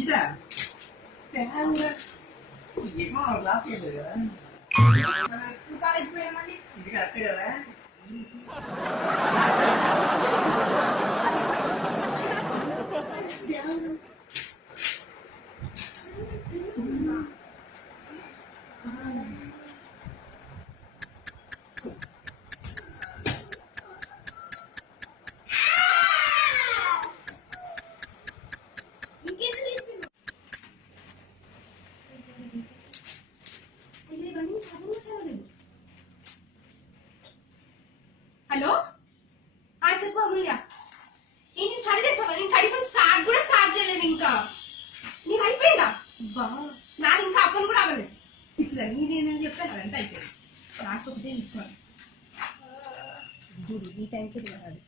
ఇదా ఏమో క్లాస్ లేదు కదా కాలేజ్ పోయామని ఇది కరెక్ట్ కదా హలో చెప్పు అమూల్య నేను చదివేసావా నేను కనీసం స్టార్ట్ కూడా స్టార్ట్ చేయలేదు ఇంకా నేను అయిపోయిందా బా నాది ఇంకా అప్పని కూడా అవ్వలేదు ఇట్లా నేనేం చెప్తాను అదంతా అయిపోయింది క్లాస్ ఒకటే ఇస్తాను చూడు ఈ టైంకి తినాలి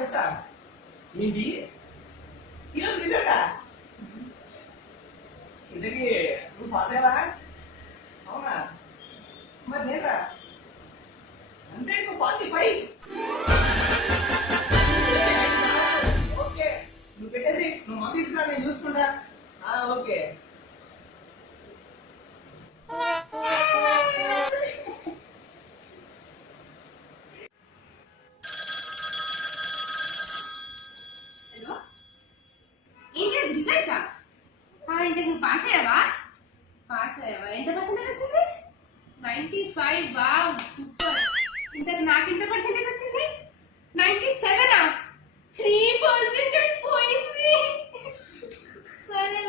చెప్తా ఏంటి ఈరోజు నిజంగా ఇంతకీ నువ్వు పాస్ అయ్యావా అవునా మరి నేనా 100-45 ఓకే నువ్వు పెట్టేసి నువ్వు మంది తీసుకురా నేను చూసుకుంటా ఓకే ఏంటి రిజల్టా ఇంతకు నువ్వు పాస్ అయ్యావా ఎంత పర్సెంటేజ్ వచ్చింది 95 వావ్ సూపర్ ఇంతకు నాకు ఎంత పర్సెంటేజ్ వచ్చింది 97 3% పోయింది సరే